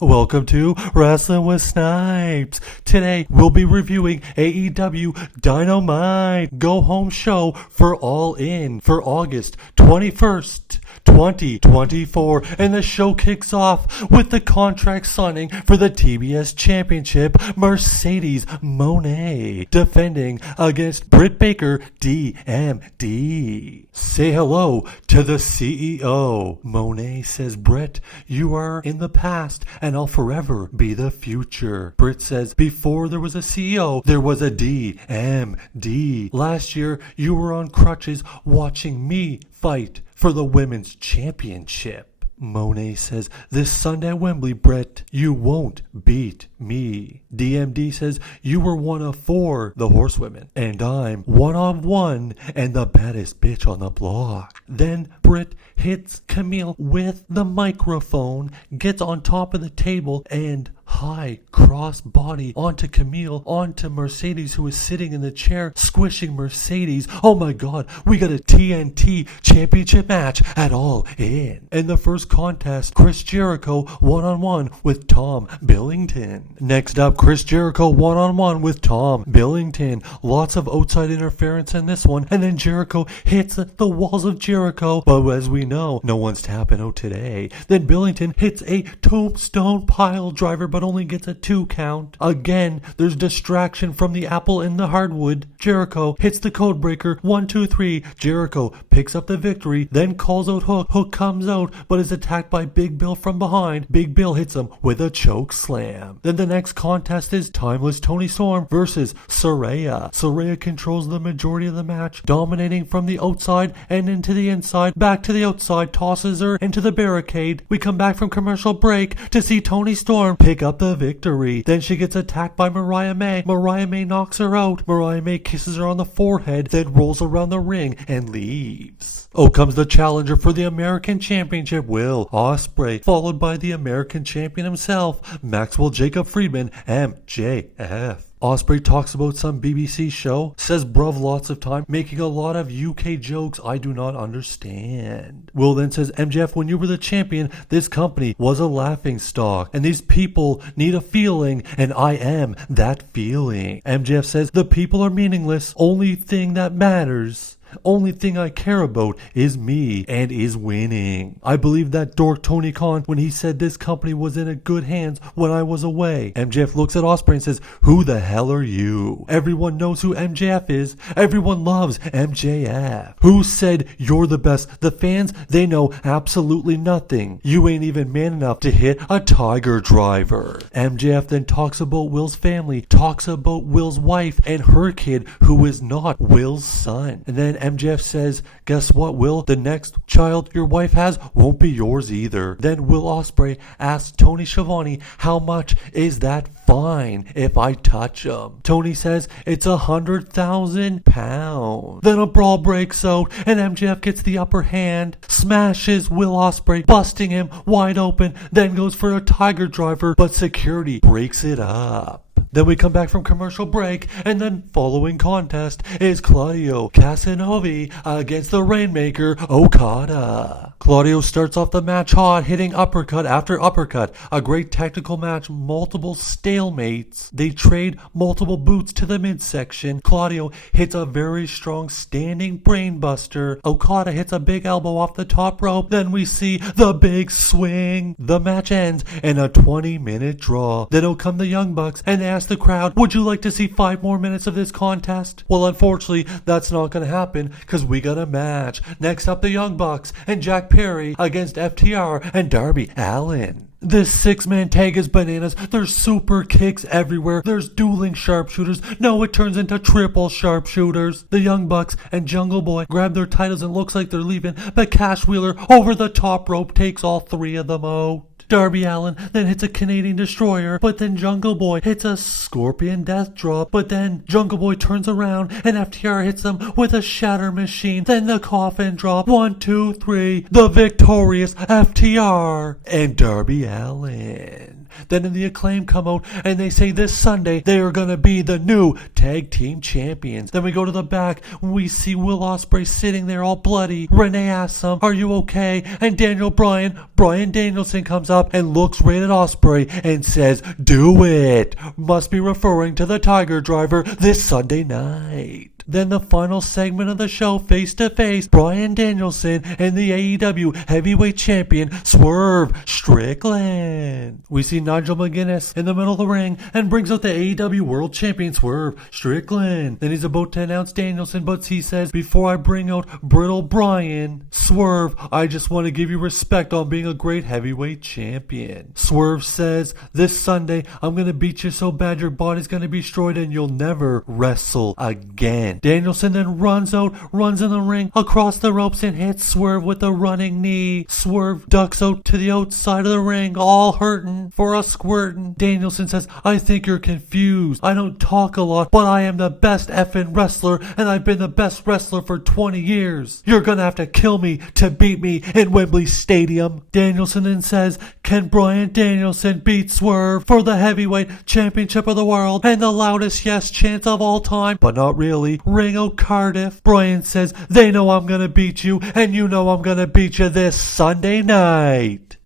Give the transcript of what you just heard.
Welcome to Wrestling with Snipes. Today we'll be reviewing AEW Dynamite Go Home Show for All In for August 21st, 2024. And the show kicks off with the contract signing for the TBS Championship. Mercedes Moné defending against Britt Baker, DMD. Say hello to the CEO. Moné says, Britt, you are in the past and I'll forever be the future. Britt says, before there was a CEO, there was a DMD. Last year, you were on crutches watching me fight for the women's championship. Moné says, this Sunday at Wembley, Britt, you won't beat me. DMD says, you were one of 4, the horsewomen, and I'm one of 1 and the baddest bitch on the block. Then Britt hits Camille with the microphone, gets on top of the table, and high cross body onto Camille, onto Mercedes, who is sitting in the chair, squishing Mercedes. Oh my god, we got a TNT championship match at All In. In the first contest, Chris Jericho one-on-one with Tom Billington. Next up, Chris Jericho one-on-one with Tom Billington. Lots of outside interference in this one, and then Jericho hits the walls of Jericho, but as we know, no one's tapping out today. Then Billington hits a tombstone pile driver, but only gets a 2 count. Again, there's distraction from the apple in the hardwood. Jericho hits the code breaker. 1, 2, 3. Jericho picks up the victory, then calls out Hook. Hook comes out, but is attacked by Big Bill from behind. Big Bill hits him with a choke slam. Then the next contest is Timeless Toni Storm versus Saraya. Saraya controls the majority of the match, dominating from the outside and into the inside. Back to the outside, tosses her into the barricade. We come back from commercial break to see Toni Storm pick up the victory. Then she gets attacked by Mariah May. Mariah May knocks her out. Mariah May kisses her on the forehead, then rolls around the ring and leaves. Oh, comes the challenger for the American Championship, Will Ospreay, followed by the American champion himself, Maxwell Jacob Friedman, MJF. Ospreay talks about some BBC show, says bruv lots of time, making a lot of UK jokes I do not understand. Will then says, MJF, when you were the champion, this company was a laughing stock, and these people need a feeling, and I am that feeling. MJF says, the people are meaningless, only thing that matters, only thing I care about is me and is winning. I believe that dork Tony Khan when he said this company was in a good hands when I was away. MJF looks at Ospreay and says, who the hell are you? Everyone knows who MJF is. Everyone loves MJF. Who said you're the best? The fans, they know absolutely nothing. You ain't even man enough to hit a tiger driver. MJF then talks about Will's family, talks about Will's wife and her kid who is not Will's son. And then MJF says, guess what, Will? The next child your wife has won't be yours either. Then Will Ospreay asks Tony Schiavone, how much is that fine if I touch him? Tony says, it's 100,000 pounds. Then a brawl breaks out and MJF gets the upper hand, smashes Will Ospreay, busting him wide open, then goes for a tiger driver, but security breaks it up. Then we come back from commercial break, and then following contest is Claudio Castagnoli against the Rainmaker Okada. Claudio starts off the match hot, hitting uppercut after uppercut. A great technical match, multiple stalemates. They trade multiple boots to the midsection. Claudio hits a very strong standing brainbuster. Okada hits a big elbow off the top rope. Then we see the big swing. The match ends in a 20-minute draw. Then will come the Young Bucks and ask the crowd, would you like to see 5 more minutes of this contest? Well, unfortunately, that's not going to happen because we got a match. Next up, the Young Bucks and Jack Perry against FTR and Darby Allin. This 6-man tag is bananas. There's super kicks everywhere. There's dueling sharpshooters. No, it turns into triple sharpshooters. The Young Bucks and Jungle Boy grab their titles and looks like they're leaving, but Cash Wheeler over the top rope takes all 3 of them out. Darby Allin then hits a Canadian Destroyer, but then Jungle Boy hits a Scorpion Death Drop, but then Jungle Boy turns around and FTR hits him with a Shatter Machine, then the Coffin Drop. 1, 2, 3, the victorious FTR and Darby Allin. Then in the Acclaim come out and they say this Sunday they are going to be the new tag team champions. Then we go to the back. We see Will Ospreay sitting there all bloody. Renee asks him, "Are you okay?" And Bryan Danielson comes up and looks right at Ospreay and says, "Do it." Must be referring to the Tiger Driver this Sunday night. Then the final segment of the show, face to face, Bryan Danielson and the AEW Heavyweight Champion Swerve Strickland. We see Nigel McGuinness in the middle of the ring and brings out the AEW World Champion Swerve Strickland. Then he's about to announce Danielson, but he says, "Before I bring out Brittle Bryan, Swerve, I just want to give you respect on being a great heavyweight champion." Swerve says, "This Sunday, I'm going to beat you so bad your body's going to be destroyed and you'll never wrestle again." Danielson then runs in the ring, across the ropes, and hits Swerve with a running knee. Swerve ducks out to the outside of the ring, all hurting for a squirtin'. Danielson says, "I think you're confused. I don't talk a lot, but I am the best effing wrestler, and I've been the best wrestler for 20 years. You're gonna have to kill me to beat me in Wembley Stadium." Danielson then says, "Can Bryan Danielson beat Swerve for the heavyweight championship of the world?" And the loudest yes chants of all time, but not really, ring out Cardiff. Bryan says, "They know I'm gonna beat you, and you know I'm gonna beat you this Sunday night."